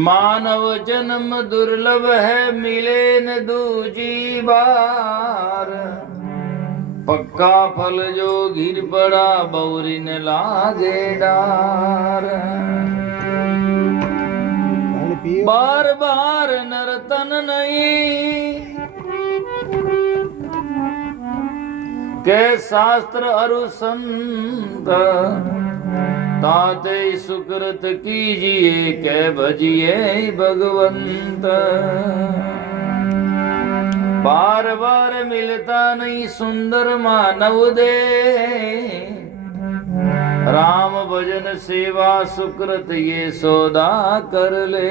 मानव जन्म दुर्लभ है, मिले न दूजी बार। पक्का फल जो गिर पड़ा, बौरी न लागे डार। बार बार नरतन नहीं, के शास्त्र अरु संत। ताते सुकृत कीजिए, के भजिए भगवंत। बार बार मिलता नहीं सुंदर मानव दे। राम भजन सेवा सुकृत ये सौदा कर ले।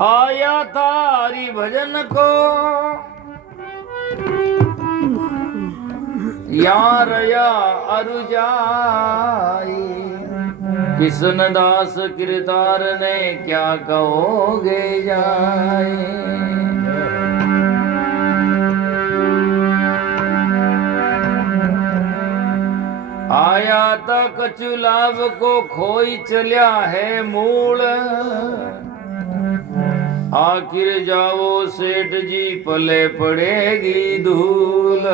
आया था हरि भजन को, यार या अरु जाई। किशन दास कृतार ने क्या कहोगे जाए। आया था कछु लाभ को, खोई चल्या है मूल। आखिर जाओ सेठ जी, पले पड़ेगी धूल।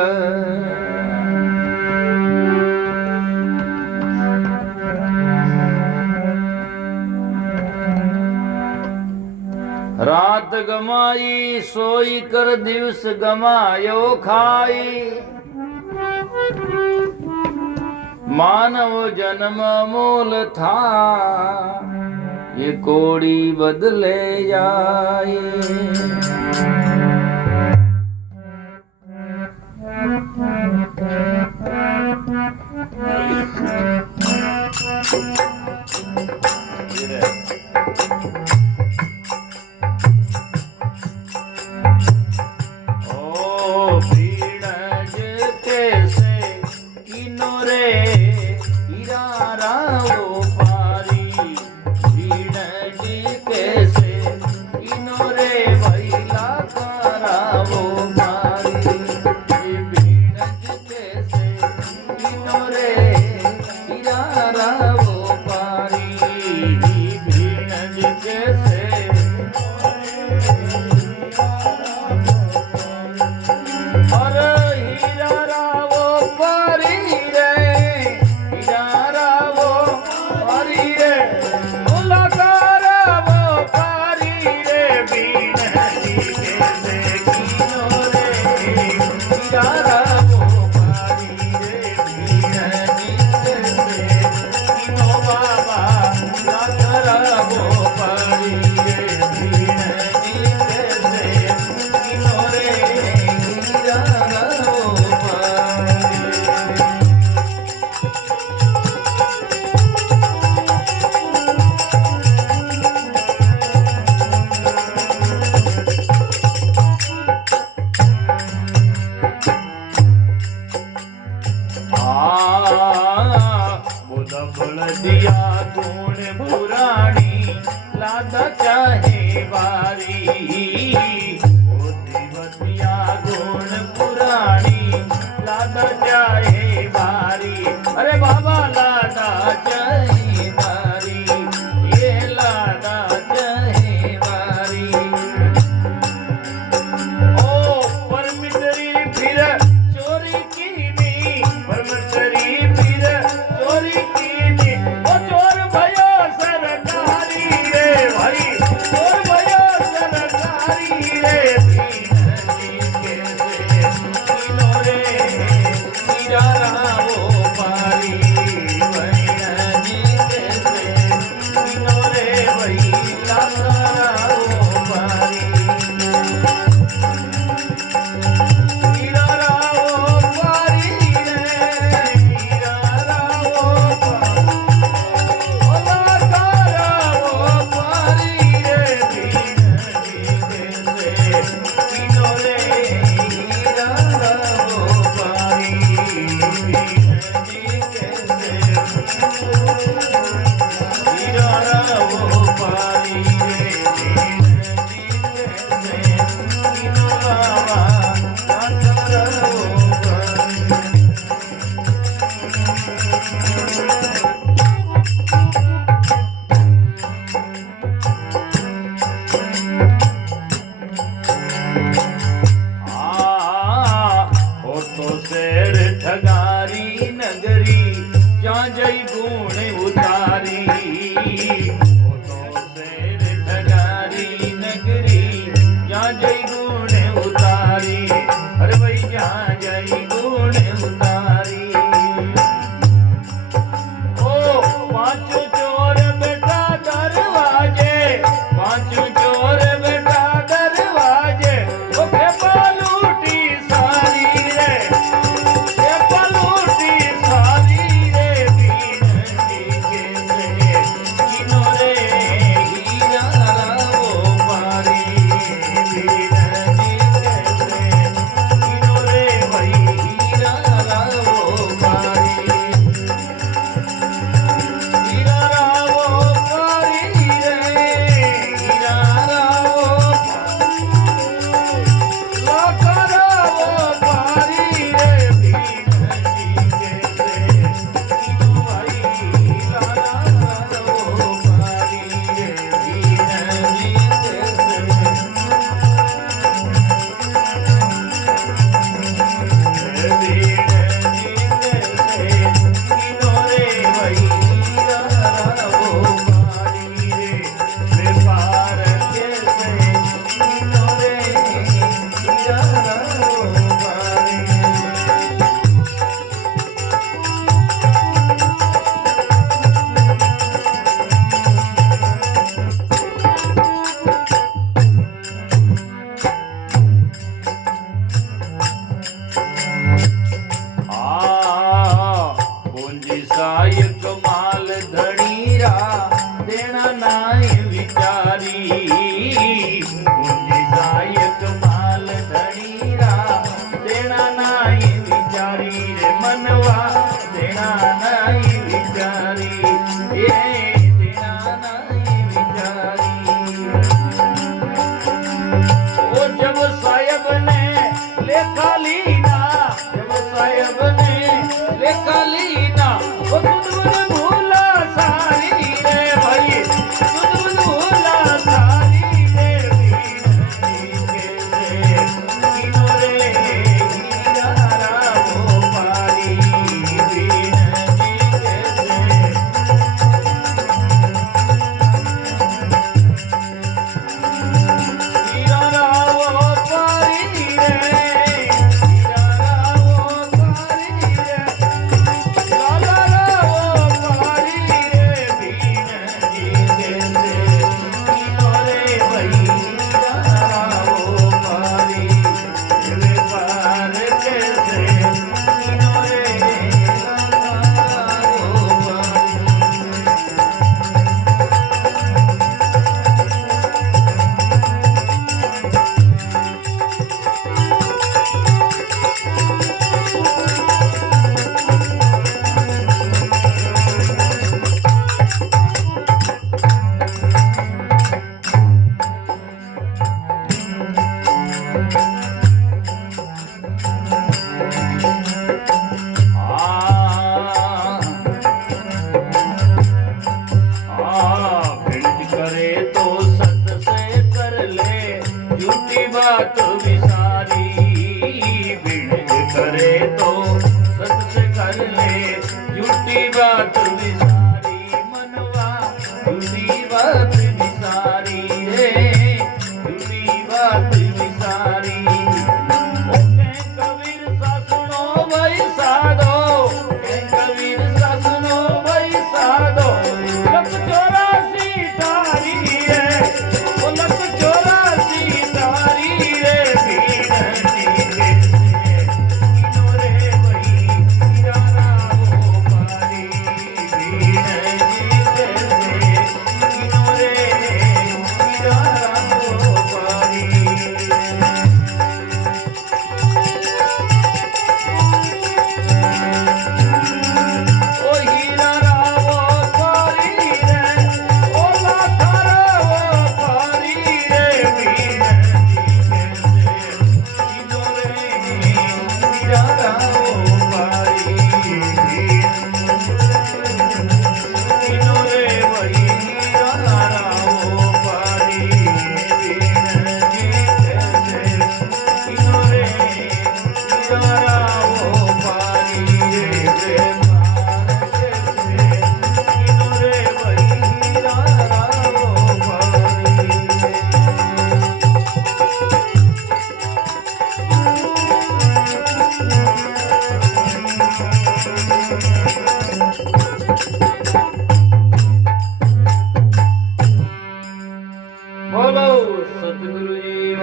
रात गमाई सोई कर, दिवस गमायो खाई। मानव जन्म मोल था, ये कोड़ी बदले जाए। ओ भीड़ज कैसे किनोरे इरारा वो पारी। भीड़ज कैसे किनोरे भैला का से कीनो लावा पाछम रहो पारी। शेर ठगारी नगरी जा जई गुण उतारी। शेर ठगारी नगरी जा जई गुण उतारी। अरे भाई जा जई गुण उतारी। ओ पांचों चोर बेटा दरवाजे, पांचों चोर बेटा दरवाजे, ओ फेपा लूटी सारी रे, फेपा लूटी सारी रे। बीनती के से कीनो रे हीरा लावो पारी। बीनती के से कीनो रे भाई हीरा लावो पारी। हीरा लावो पारी रे, हीरा लावो लाखा लावो पारी रे। बीनती के से कीनो भाई हीरा लावो पारी रे। बीनती के पूंजी सायक माल धणीरा देना नाय विचारी। पूंजी सायक माल धणीरा देना नाय विचारी रे। मनवा देना नाय विचारी, ये देना नाय विचारी। ओ जब साहेब ने लेखा लीना, जब साहेब ने लेखा लीना, ओ तुझ भूला सारी रे भाई, तुझ भूला सारी रे। बीनती के से कीनो रे हीरा लावो पारी। बीनती के से हीरा लावो पारी रे, हीरा लावो पारी रे, लाला लावो पारी रे। बीनती के से कीनो रे भाई हीरा लावो पारी। व्यापार के से कीनो रे लाला लावो पारी। भेंट करे तो सत से कर ले झूठी बात विसारी। भेंट करे तो सत से कर ले झूठी बात विसारी। मनवा झूठी बात विसारी रे, झूठी बात विसारी। कबीर सा सुनो भाई साधो, कबीर सा सुनो भाई साधो। लख 84 तारी रे, ओ लख 84 तारी रे। बीनती के से कीनो रे भाई हीरा लावो पारी।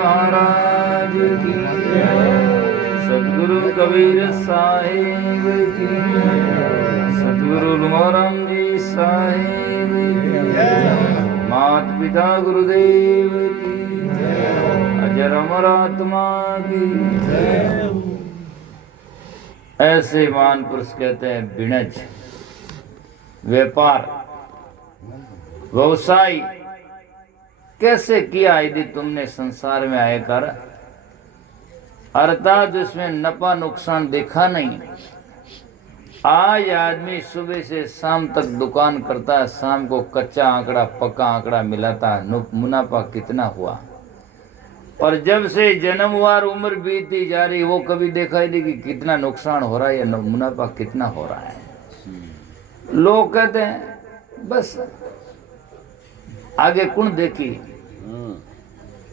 महाराज की सतगुरु कबीर साहिब की सतगुरु मोहराम जी साहिब की मात पिता गुरुदेव की अजर अमर आत्मा की। ऐसे महान पुरुष कहते हैं बिणज, व्यापार व्यवसाय कैसे किया यदि तुमने संसार में आकर, अर्थात उसमें नफा नुकसान देखा नहीं। आज आदमी सुबह से शाम तक दुकान करता है, शाम को कच्चा आंकड़ा पक्का आंकड़ा मिलाता है, मुनाफा कितना हुआ। और जब से जन्म हुआ और उम्र बीतती जा रही, वो कभी देखा ही नहीं कि कितना नुकसान हो रहा है या मुनाफा कितना हो रहा है। लोग कहते हैं बस आगे कौन देखी,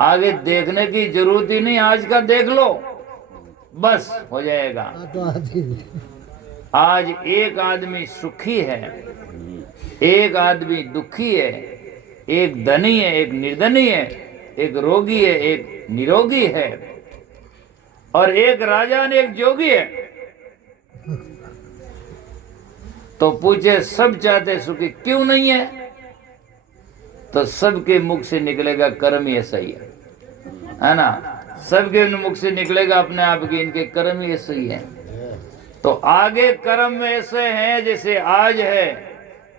आगे देखने की जरूरत ही नहीं, आज का देख लो बस हो जाएगा। आज एक आदमी सुखी है, एक आदमी दुखी है, एक धनी है, एक निर्धनी है, एक रोगी है, एक निरोगी है, और एक राजा ने एक जोगी है। तो पूछे सब चाहते सुखी क्यों नहीं है, तो सबके मुख से निकलेगा कर्म ही ऐसा ही है ना। सबके मुख से निकलेगा अपने आप की इनके कर्म ही ऐसे ही है। तो आगे कर्म में ऐसे हैं जैसे आज है,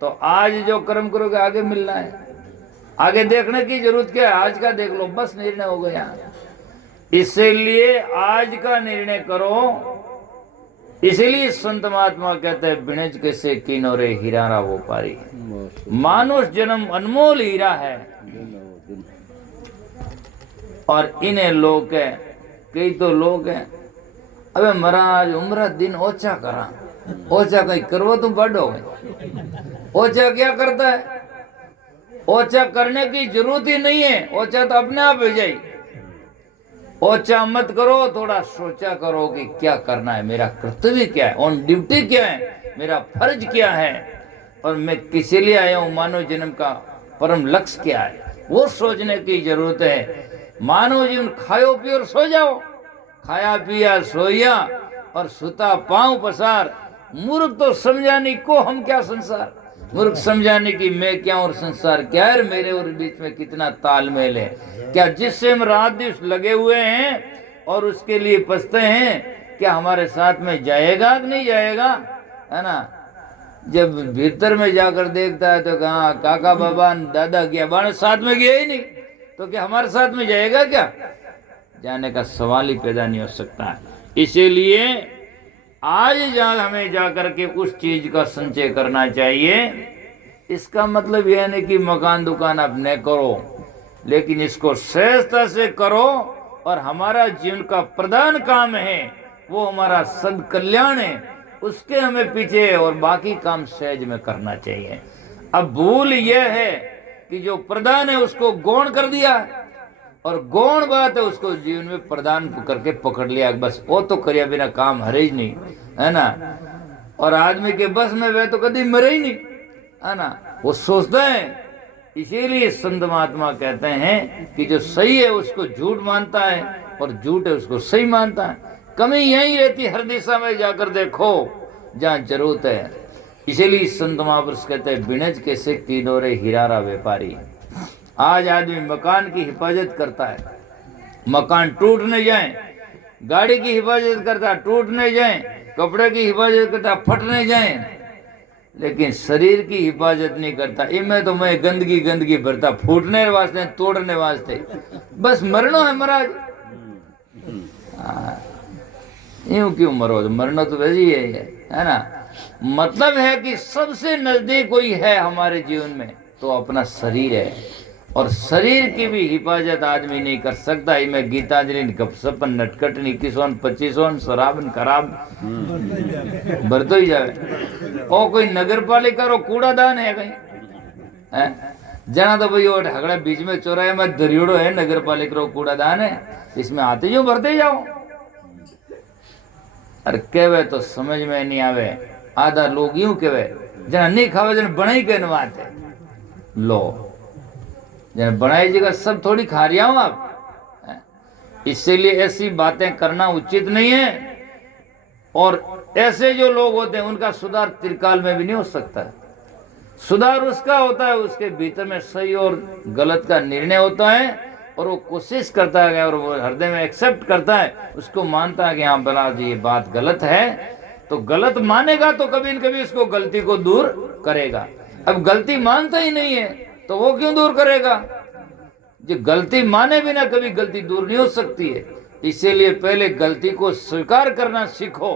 तो आज जो कर्म करोगे आगे मिलना है। आगे देखने की जरूरत क्या है, आज का देख लो बस, निर्णय हो गया। इसलिए आज का निर्णय करो। इसीलिए संत महात्मा कहते हैं बिणज कैसे कीनो रे हीरा वो पारी। मानुष जन्म अनमोल हीरा है। और इन्हें लोग है, कई तो लोग हैं अबे महाराज उम्र दिन ओछा करा, ओछा कहीं करवो तुम बड़ो ओछा क्या करता है, ओछा करने की जरूरत ही नहीं है, ओछा तो अपने आप हो जाए। ओछा मत करो, थोड़ा सोचा करो कि क्या करना है, मेरा कर्तव्य क्या है, ऑन ड्यूटी क्या है, मेरा फर्ज क्या है, और मैं किस लिए आया हूँ, मानव जन्म का परम लक्ष्य क्या है, वो सोचने की जरूरत है। मानव जीवन खाओ पियो और सो जाओ, खाया पिया सोया और सुता पांव पसार। मूर्ख तो समझाने को हम क्या संसार, मूर्ख समझाने की मैं क्या और संसार क्या है, मेरे और बीच में कितना तालमेल है। क्या जिससे हम रात दिन लगे हुए हैं और उसके लिए पछते हैं, क्या हमारे साथ में जाएगा कि नहीं जाएगा, है ना। जब भीतर में जाकर देखता है तो कहा काका बाबा दादा गया, बाण साथ में गया ही नहीं, तो क्या हमारे साथ में जाएगा क्या, जाने का सवाल ही पैदा नहीं हो सकता है। इसीलिए आज हमें जाकर के उस चीज का संचय करना चाहिए। इसका मतलब यह नहीं कि मकान दुकान आप न करो, लेकिन इसको सहजता से करो। और हमारा जीवन का प्रधान काम है वो हमारा सद कल्याण है, उसके हमें पीछे और बाकी काम सहज में करना चाहिए। अब भूल यह है कि जो प्रधान है उसको गौण कर दिया, और गौण बात है उसको जीवन में प्रदान करके पकड़ लिया, बस वो तो करिया बिना काम हरे ही नहीं, है ना। और आदमी के बस में वह तो कभी मरे ही नहीं, है ना, वो सोचता है। इसीलिए संत महात्मा कहते हैं कि जो सही है उसको झूठ मानता है और झूठ है उसको सही मानता है। कमी यही रहती, हर दिशा में जाकर देखो जहाँ जरूरत है। इसीलिए संत महापुरुष कहते हैं बिणज कैसे कीनोरे हीरारा व्यापारी। आज आदमी मकान की हिफाजत करता है, मकान टूट न जाए, गाड़ी की हिफाजत करता है टूट न जाए, कपड़े की हिफाजत करता है फट न जाए, लेकिन शरीर की हिफाजत नहीं करता। इनमें तो मैं गंदगी गंदगी भरता, फूटने वास्ते तोड़ने वास्ते, बस मरना है महाराज। यूं क्यों मरो, मरना तो वैसे ही है ना। मतलब है कि सबसे नजदीक कोई है हमारे जीवन में तो अपना शरीर है, और शरीर की भी हिफाजत आदमी नहीं कर सकता। मैं गीतांजलि गपसप नटकट 21 25 शराब खराब भरतो ही जाए। और कोई नगर पालिका रो कूड़ादान है कहीं है जना, तो भाई वो ढगड़ा बीच में चौराहे में दरियोड़ो है, नगर पालिका रो कूड़ादान है, इसमें आते जो भरते जाओ। अरे कहवे तो समझ में नहीं आवे, आधा लोग यूं कहवे जना नहीं खावे जन बनाई कहने बात है। लो जन बनाई जगह सब थोड़ी खा रहा हूं आप, इसीलिए ऐसी बातें करना उचित नहीं है। और ऐसे जो लोग होते हैं उनका सुधार त्रिकाल में भी नहीं हो सकता है। सुधार उसका होता है उसके भीतर में सही और गलत का निर्णय होता है, और वो कोशिश करता है और वो हृदय में एक्सेप्ट करता है, उसको मानता है कि हाँ भला जी ये बात गलत है, तो गलत मानेगा तो कभी न कभी उसको गलती को दूर करेगा। अब गलती मानता ही नहीं है तो वो क्यों दूर करेगा? जो गलती माने बिना कभी गलती दूर नहीं हो सकती है। इसीलिए पहले गलती को स्वीकार करना सीखो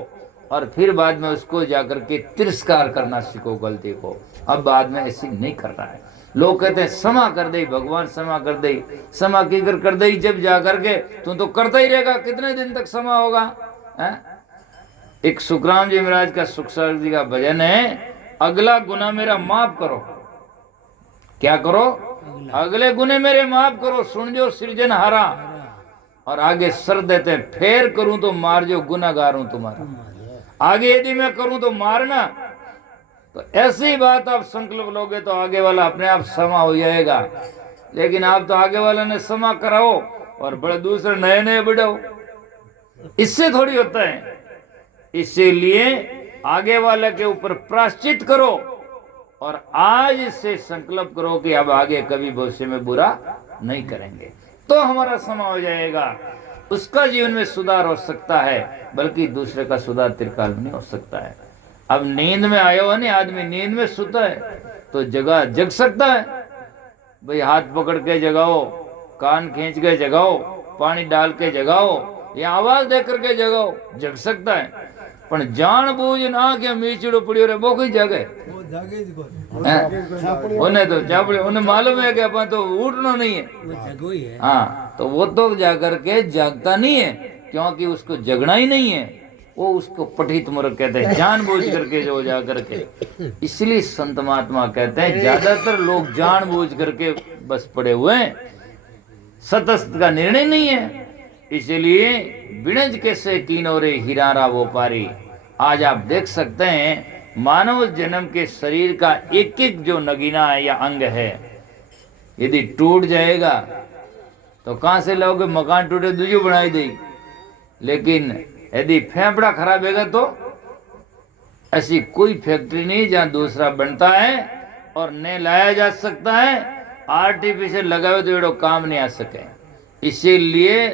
और फिर बाद में उसको जाकर के तिरस्कार करना सीखो गलती को। अब बाद में ऐसी नहीं करना है। लोग कहते हैं क्षमा कर दे भगवान, क्षमा कर दे, क्षमा की कर दे, जब जाकर के तुम तो करता ही रहेगा, कितने दिन तक क्षमा होगा? एक सुखराम जी महाराज का सुखसागर जी का भजन है, अगला गुना मेरा माफ करो। क्या करो? अगले गुने मेरे माफ करो, सुन जो सृजन हारा। और आगे सर देते हैं, फेर करूं तो मार जो गुनाहगार हूं तुम्हारा। आगे यदि मैं करूं तो मारना। तो ऐसी बात आप संकल्प लोगे तो आगे वाला अपने आप क्षमा हो जाएगा। लेकिन आप तो आगे वाला ने क्षमा कराओ और बड़े दूसरे नए नए बढ़ाओ, इससे थोड़ी होता है। इसीलिए आगे वाले के ऊपर प्रायश्चित करो और आज इससे संकल्प करो कि अब आगे कभी भविष्य में बुरा नहीं करेंगे, तो हमारा क्षमा हो जाएगा। उसका जीवन में सुधार हो सकता है, बल्कि दूसरे का सुधार त्रिकाल में नहीं हो सकता है। अब नींद में आया हुआ नहीं आदमी, नींद में सोता है तो जग सकता है। भाई हाथ पकड़ के जगाओ, कान खींच के जगाओ, पानी डाल के जगाओ या आवाज दे करके जगाओ, जग सकता है। पण जानबूझ ना के मीचड़ो पड़ियो रे वो कोई जगे उन्हें तो चापड़े, उन्हें मालूम है कि अपन तो उठना नहीं है। हाँ, तो वो तो जाकर के जागता नहीं है, क्योंकि उसको जगना ही नहीं है। वो उसको पठित मूर्ख कहते हैं, जानबूझ करके जो जाकर के। इसलिए संत महात्मा कहते हैं ज्यादातर लोग जानबूझ करके बस पड़े हुए हैं, सतस्त का निर्णय नहीं है। इसलिए बिणज कैसे कीनो रे हिरारा वो पारी। आज आप देख सकते हैं मानव जन्म के शरीर का एक एक जो नगीना है या अंग है, यदि टूट जाएगा तो कहां से लोगे? मकान टूटे दूसरी बनाई दे। लेकिन यदि फेफड़ा खराब होगा तो ऐसी कोई फैक्ट्री नहीं जहां दूसरा बनता है और न लाया जा सकता है। आर्टिफिशियल लगाओ तो ये काम नहीं आ सके। इसीलिए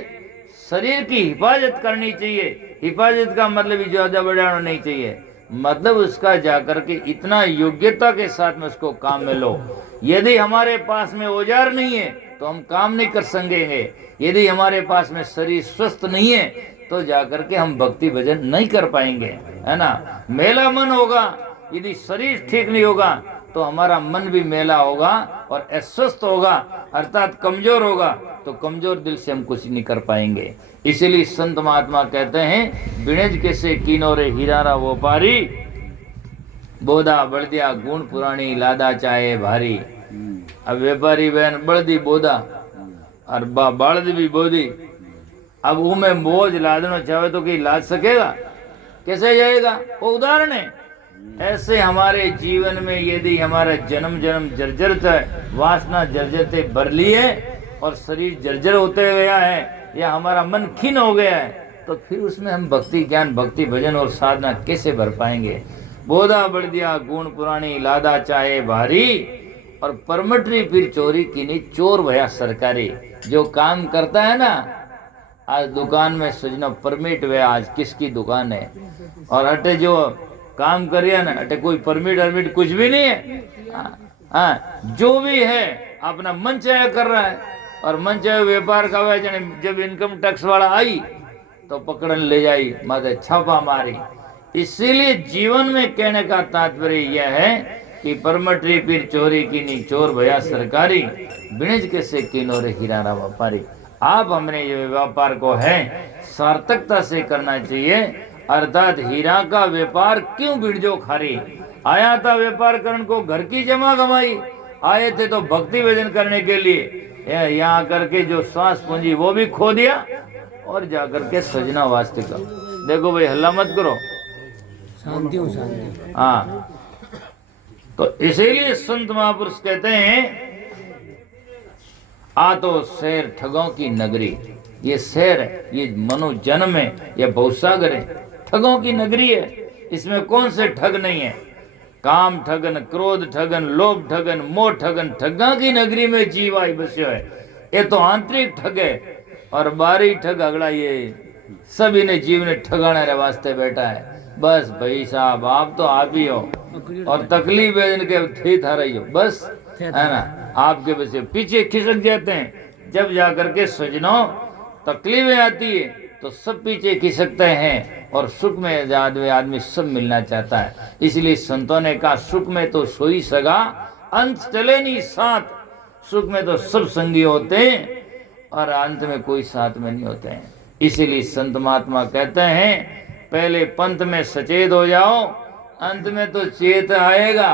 शरीर की हिफाजत करनी चाहिए। हिफाजत का मतलब ज्यादा बढ़ाना नहीं चाहिए, मतलब उसका जाकर के इतना योग्यता के साथ में उसको काम में लो। यदि हमारे पास में औजार नहीं है तो हम काम नहीं कर सकेंगे। यदि हमारे पास में शरीर स्वस्थ नहीं है तो जाकर के हम भक्ति भजन नहीं कर पाएंगे, है ना। मेला मन होगा, यदि शरीर ठीक नहीं होगा तो हमारा मन भी मेला होगा और अस्वस्थ होगा, अर्थात कमजोर होगा। तो कमजोर दिल से हम कुछ नहीं कर पाएंगे। इसीलिए संत महात्मा कहते हैं बिणज कैसे कीनो रे हिरारा वो पारी, बोधा बड़दिया गुण पुरानी लादा चाहे भारी। अब व्यापारी बहन बड़दी बोधा और बड़द भी बोधी, अब उमे बोझ लादना चाहे तो कि लाद सकेगा? कैसे जाएगा? वो उदाहरण है। ऐसे हमारे जीवन में यदि हमारा जन्म जन्म जर्जरित है, वासना जर्जरते भर ली है और शरीर जर्जर होते गया है या हमारा मन खिन्न हो गया है, तो फिर उसमें हम भक्ति ज्ञान भक्ति भजन और साधना कैसे भर पाएंगे? बोधा बढ़ दिया गुण पुरानी लादा चाहे भारी, और परमटरी फिर चोरी की नहीं चोर भया सरकारी। जो काम करता है ना, आज दुकान में सजना परमिट वे आज किसकी दुकान है, और अटे जो काम करिए ना अटे कोई परमिट अर्मिट कुछ भी नहीं है। हाँ, जो भी है अपना मन चाहे कर रहा है, और मन चाहे व्यापार का हुआ। जब इनकम टैक्स वाला आई तो पकड़न ले जाई, माथे छापा मारी। इसीलिए जीवन में कहने का तात्पर्य यह है कि परमटरी पीर चोरी की नहीं चोर भया सरकारी, बिणज कैसे कीनो रे हिरारा व्यापारी। आप हमने ये व्यापार को है सार्थकता से करना चाहिए, अर्थात हीरा का व्यापार क्यों बिड़जो खारी। आया था व्यापार करने को, घर की जमा कमाई, आए थे तो भक्ति भजन करने के लिए, यहाँ करके जो सांस पूंजी वो भी खो दिया और जाकर के सजना वास्ते का। देखो भाई हल्ला मत करो, शांति हो शांति। हाँ, तो इसीलिए संत महापुरुष कहते हैं आ तो शेर ठगों की नगरी। ये शहर है, ये मनु जन्म है, ये भवसागर है, ठगों की नगरी है। इसमें कौन से ठग नहीं है? काम ठगन, क्रोध ठगन, लोभ ठगन, मोह ठगन, ठगा की नगरी में जीव आई बस्यो है। ये तो आंतरिक ठग है, और बाहरी ठग अगला ये सब इन्हें जीव ने ठगाने रे वास्ते बैठा है। बस भाई साहब आप तो आप ही हो, और तकलीफ है इनके थे था रही हो, बस है ना, आपके बच्चे पीछे खिसक जाते हैं। जब जाकर के सजनो तकलीफें आती है तो सब पीछे खिसकते हैं, और सुख में आदमी सब मिलना चाहता है। इसलिए संतों ने कहा सुख में तो सोई सगा, अंत चले नहीं साथ। सुख में तो सब संगी होते हैं, और अंत में कोई साथ में नहीं होते हैं। इसीलिए संत महात्मा कहते हैं पहले पंथ में सचेत हो जाओ, अंत में तो चेत आएगा,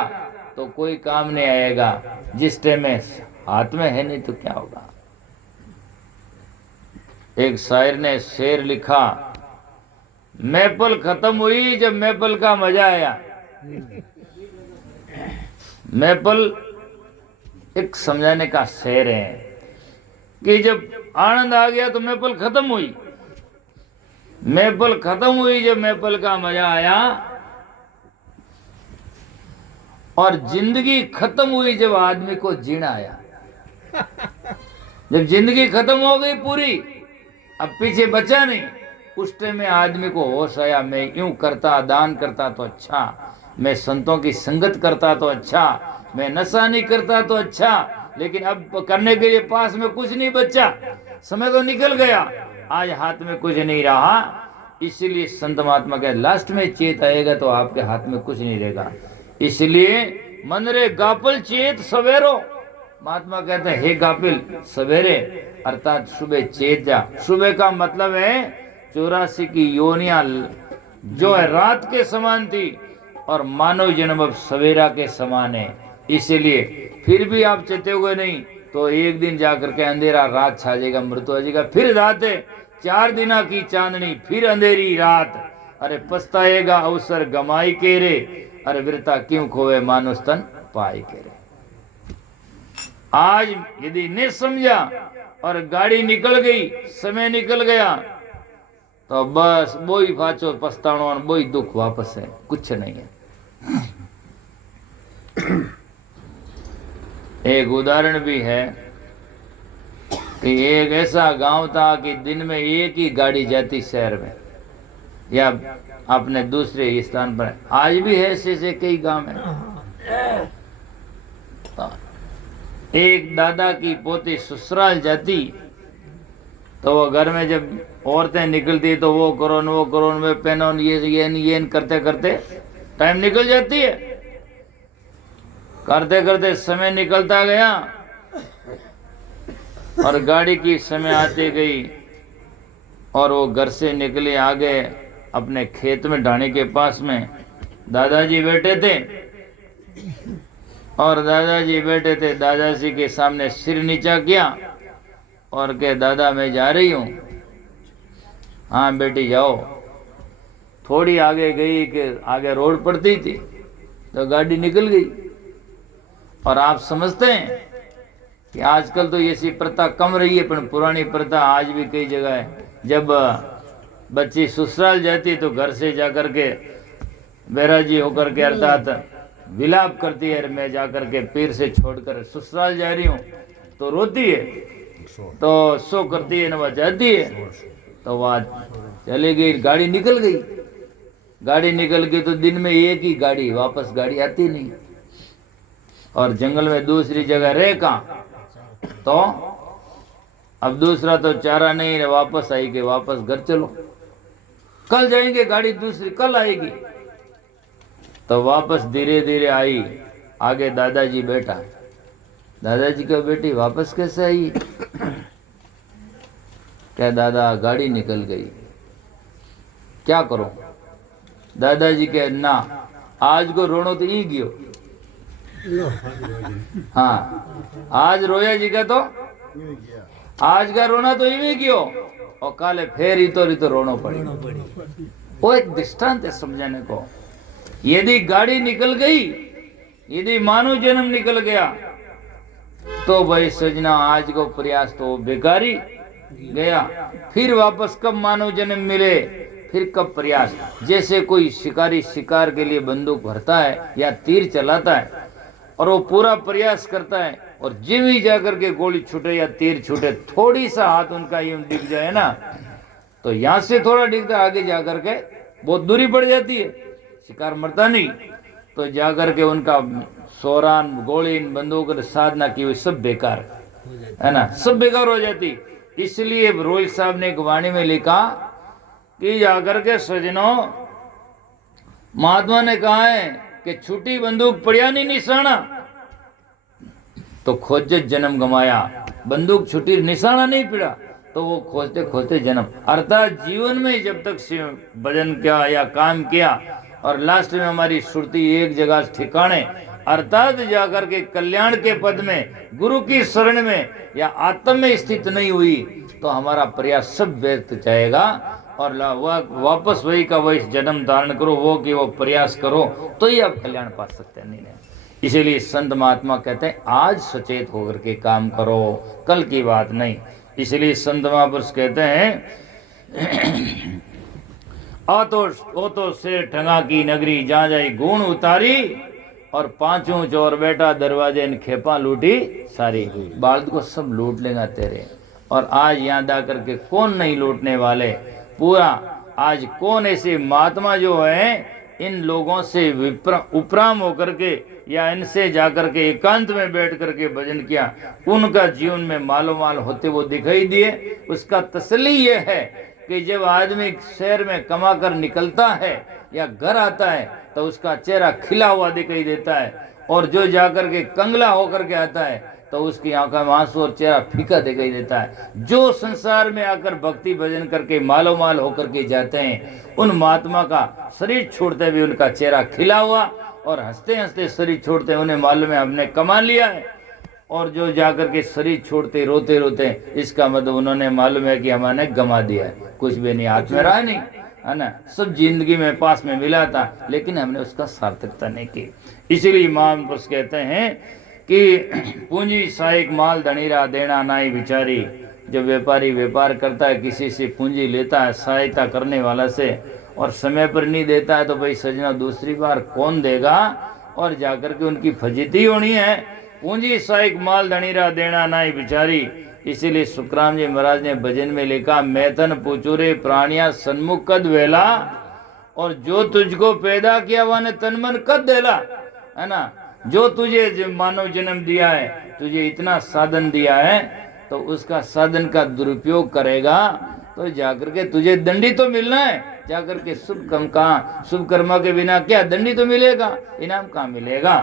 तो कोई काम नहीं आएगा। जिस टाइम में हाथ में है नहीं तो क्या होगा। एक शायर ने शेर लिखा, मैपल खत्म हुई जब मैपल का मजा आया। मैपल एक समझाने का शेर है कि जब आनंद आ गया तो मैपल खत्म हुई। मैपल खत्म हुई जब मैपल का मजा आया, और जिंदगी खत्म हुई जब आदमी को जीना आया। जब जिंदगी खत्म हो गई पूरी, अब पीछे बचा नहीं, उस टाइम में आदमी को होश आया, मैं यूं करता, दान करता तो अच्छा, मैं संतों की संगत करता तो अच्छा, मैं नशा नहीं करता तो अच्छा, लेकिन अब करने के लिए पास में कुछ नहीं बचा, समय तो निकल गया, आज हाथ में कुछ नहीं रहा। इसलिए संत महात्मा के लास्ट में चेत आएगा तो आपके हाथ में कुछ नहीं रहेगा। इसलिए मन रे गापल चेत सवेरो, महात्मा कहते हैं हे गापिल सवेरे, अर्थात सुबह चेत जा। सुबह का मतलब है 84 की योनियां जो है रात के समान थी, और मानव जन्म अब सवेरा के समान है। इसीलिए फिर भी आप चेते हुए नहीं तो एक दिन जाकर के अंधेरा रात छा जाएगा, मृत्यु आ जाएगा, फिर रात है, 4 दिना की चांदनी, फिर अंधेरी रात। अरे पछताएगा अवसर गमाई के रे, अरे वृता क्यों खोवे मानुष तन पाई के रे। आज यदि नहीं समझा और गाड़ी निकल गई, समय निकल गया, तो बस बोई फाचो पछताणो और बोई दुख वापस है, कुछ नहीं है। एक उदाहरण भी है कि एक ऐसा गांव था कि दिन में एक ही गाड़ी जाती शहर में या अपने दूसरे स्थान पर। आज भी है ऐसे कई गांव है। तो एक दादा की पोती ससुराल जाती तो वो घर में जब औरतें निकलती तो वो करो न वो करो न, वे पहनो न, ये करते करते टाइम निकल जाती है। करते करते समय निकलता गया और गाड़ी की समय आती गई, और वो घर से निकले आगे अपने खेत में ढाणी के पास में दादाजी बैठे थे, और दादाजी बैठे थे, दादाजी के सामने सिर नीचा किया और कहे दादा मैं जा रही हूँ। हाँ बेटी जाओ। थोड़ी आगे गई कि आगे रोड पड़ती थी तो गाड़ी निकल गई। और आप समझते हैं कि आजकल तो ऐसी प्रथा कम रही है, पर पुरानी प्रथा आज भी कई जगह है। जब बच्ची ससुराल जाती तो घर से जाकर के बैराजी होकर के अर्थात विलाप करती है, मैं जाकर के पीर से छोड़कर ससुराल जा रही हूँ, तो रोती है, तो सो करती है, न जाती है, तो वह चली गई, गाड़ी निकल गई। गाड़ी निकल गई तो दिन में एक ही गाड़ी, वापस गाड़ी आती नहीं। और जंगल में दूसरी जगह रहे कहाँ, तो अब दूसरा तो चारा नहीं, वापस आई कि वापस घर चलो, कल जाएंगे, गाड़ी दूसरी कल आएगी। तो वापस धीरे धीरे आई, आगे दादाजी बैठा। दादाजी का बेटी वापस कैसे आई? क्या दादा गाड़ी निकल गई, क्या करो? दादाजी कहे ना, आज को रोनो तो ई गयो। हाँ आज रोया जी का तो आज का रोना तो इवे गयो, और काले फेर तो रोनो पड़ी। वो एक दृष्टांत है समझाने को। यदि गाड़ी निकल गई, यदि मानव जन्म निकल गया, तो भाई सजना आज को प्रयास तो बेकारी, गया। फिर वापस कब मानव जन्म मिले, फिर कब प्रयास। जैसे कोई शिकारी शिकार के लिए बंदूक भरता है या तीर चलाता है और वो पूरा प्रयास करता है, और जिम ही जाकर के गोली छूटे या तीर छूटे, थोड़ी सा हाथ उनका यूं दिख जाए ना, तो यहां से थोड़ा दिखता, आगे जाकर के बहुत दूरी पड़ जाती है, शिकार मरता नहीं। तो जाकर के उनका सोरान गोली बंदूक साधना की हुई सब बेकार है ना, सब बेकार हो जाती। इसलिए रोहित साहब ने एक वाणी में लिखा कि जाकर के सजनों, महात्मा ने कहा है कि छूटी बंदूक पड़िया नहीं निशाना, तो खोजे जन्म गमाया। बंदूक छुटी निशाना नहीं पड़ा, तो वो खोजते खोजते जन्म। अर्थात जीवन में जब तक भजन किया या काम किया और लास्ट में हमारी सुरती एक जगह ठिकाने, अर्थात जाकर के कल्याण के पद में, गुरु की शरण में या आत्म में स्थित नहीं हुई, तो हमारा प्रयास सब व्यर्थ जाएगा। और वापस वही का वही जन्म धारण करो, वो कि वो प्रयास करो, तो ही आप कल्याण पा सकते हैं। नहीं। इसीलिए संत महात्मा कहते हैं आज सचेत होकर के काम करो, कल की बात नहीं। इसलिए संत महापुरुष कहते हैं ओ तो से ठगा की नगरी, जहाँ जाई गुण उतारी, और पांचों चोर बेटा दरवाजे इन खेपा लूटी सारी। बालद को सब लूट लेगा तेरे। और आज याद आकर के कौन नहीं लूटने वाले, पूरा आज कौन ऐसे महात्मा जो है इन लोगों से उपराम होकर के या इनसे जाकर के एकांत में बैठ करके भजन किया, उनका जीवन में मालो माल होते वो दिखाई दिए। उसका तसल्ली ये है कि जब आदमी शहर में कमा कर निकलता है या घर आता है तो उसका चेहरा खिला हुआ दिखाई देता है, और जो जाकर के कंगला होकर के आता है तो उसकी आंखों में आंसू और चेहरा फीका दिखाई देता है। जो संसार में आकर भक्ति भजन करके मालो माल होकर के जाते हैं, उन महात्मा का शरीर छोड़ते भी उनका चेहरा खिला हुआ, और हंसते हंसते शरीर छोड़ते उन्हें मालूम है हमने कमा लिया है। और जो जाकर के शरीर छोड़ते रोते रोते, इसका मतलब उन्होंने मालूम है कि हमने गमा दिया है, कुछ भी नहीं हाथ में रहा नहीं, है ना, सब जिंदगी में पास में मिला था, लेकिन हमने उसका सार्थकता नहीं की। इसीलिए महापुरुष कहते हैं कि पूंजी सहायक माल धनीरा देना नाई बिचारी। जब व्यापारी व्यापार करता है, किसी से पूंजी लेता है सहायता करने वाला से, और समय पर नहीं देता है, तो भाई सजना दूसरी बार कौन देगा, और जाकर के उनकी फजीती होनी है। पूंजी सहायक माल धनीरा देना नाई बिचारी। इसीलिए सुखराम जी महाराज ने भजन में लिखा, मैथन पूछूरे प्राणिया सन्मुख कद वेला, और जो तुझको पैदा किया वाने तन मन कद देला, है ना। जो तुझे मानव जन्म दिया है, तुझे इतना साधन दिया है, तो उसका साधन का दुरुपयोग करेगा तो जाकर के तुझे दंडी तो मिलना है। जाकर के शुभ कर्म कहाँ, शुभ कर्मा के बिना क्या दंडी तो मिलेगा, इनाम कहाँ मिलेगा,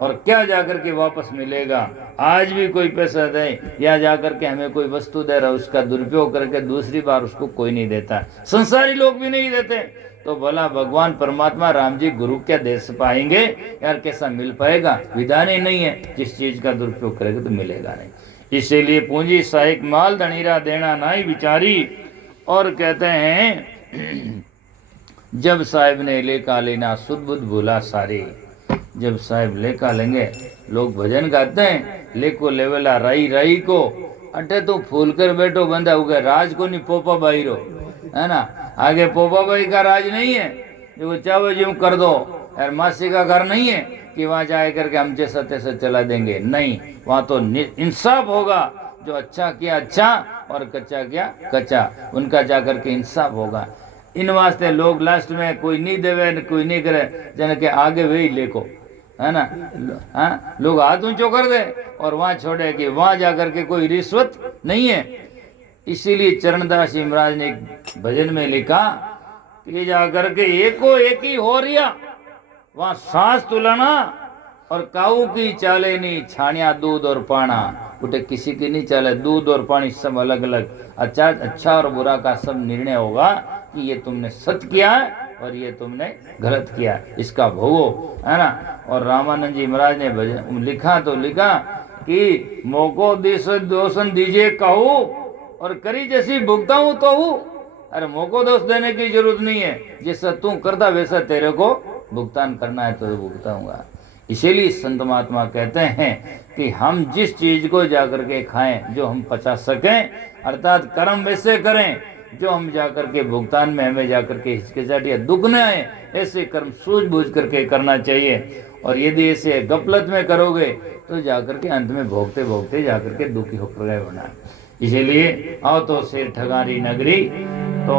और क्या जाकर के वापस मिलेगा। आज भी कोई पैसा दे या जाकर के हमें कोई वस्तु दे रहा, उसका दुरुपयोग करके दूसरी बार उसको कोई नहीं देता, संसारी लोग भी नहीं देते, तो भला भगवान परमात्मा राम जी गुरु क्या दे पाएंगे यार, कैसा मिल पाएगा। विधान ही नहीं है, जिस चीज का दुरुपयोग करेगा तो मिलेगा नहीं। इसीलिए पूंजी सहायक माल धनीरा देना नाई बिचारी। और कहते हैं जब साहिब ने लेका लेना सुध बुध भूला सारी। जब साहिब लेका लेंगे, लोग भजन गाते हैं, लेको लेवेला रही रही को, अटे तो फूल कर बैठो बंदा उगे, राज को नहीं पोपा बाई रो, है ना। आगे पोपा बाई का राज नहीं है, जो चाहो जो कर दो यार। मासी का घर नहीं है कि वहाँ जाए करके हम जैसा तैसा चला देंगे, नहीं, वहाँ तो इंसाफ होगा। जो अच्छा किया अच्छा और कच्चा किया कच्चा, उनका जाकर के इंसाफ होगा। इन वास्ते लोग लास्ट में कोई नहीं देवे कोई नहीं करे, जन के आगे वही लेको, है ना। हाँ, लोग हाथ ऊंचो कर दे और वहाँ छोड़े कि वहाँ जाकर के कोई रिश्वत नहीं है। इसीलिए चरणदास जी महाराज ने एक भजन में लिखा कि जाकर के एको एक ही हो रिया, वहाँ सांस तुलाना और काऊ की चाले नहीं, छानिया दूध और पाना, उठे किसी की नहीं चाले, दूध और पानी सब अलग अलग। अच्छा और बुरा का सब निर्णय होगा कि ये तुमने सत्य किया है और ये तुमने गलत किया, इसका भोगो, है ना। और रामानंद जी महाराज ने भजन लिखा तो लिखा कि मोको दोषन दीजिए कहूँ और करी जैसी भुगता हूँ तो हूँ। अरे मोको दोष देने की जरूरत नहीं है, जैसा तू करता वैसा तेरे को भुगतान करना है तो भुगताऊंगा। इसीलिए संत महात्मा कहते हैं कि हम जिस चीज को जाकर के खाएं जो हम पचा सकें, अर्थात कर्म वैसे करें जो हम जाकर के भुगतान में हमें जाकर के हिचकिचाहट या दुख न आए, ऐसे कर्म सूझबूझ करके करना चाहिए। और यदि ऐसे गफलत में करोगे तो जाकर के अंत में भोगते भोगते जाकर के दुखी होकर गए होना। इसीलिए आओ तो शेर ठगारी नगरी, तो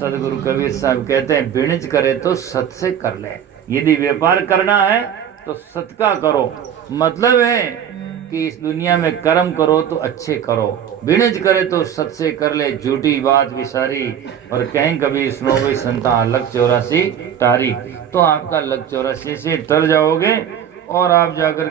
सदगुरु कबीर साहब कहते हैं बिणज करे तो सत से कर ले। यदि व्यापार करना है तो सत का करो, मतलब है कि इस दुनिया में कर्म करो तो अच्छे करो, बिणज करे तो सत से कर ले, झूठी बात विसारी। और कहीं कभी सुनो गई संता लक 84 तारीख, तो आपका लक 84 से तर जाओगे और आप जाकर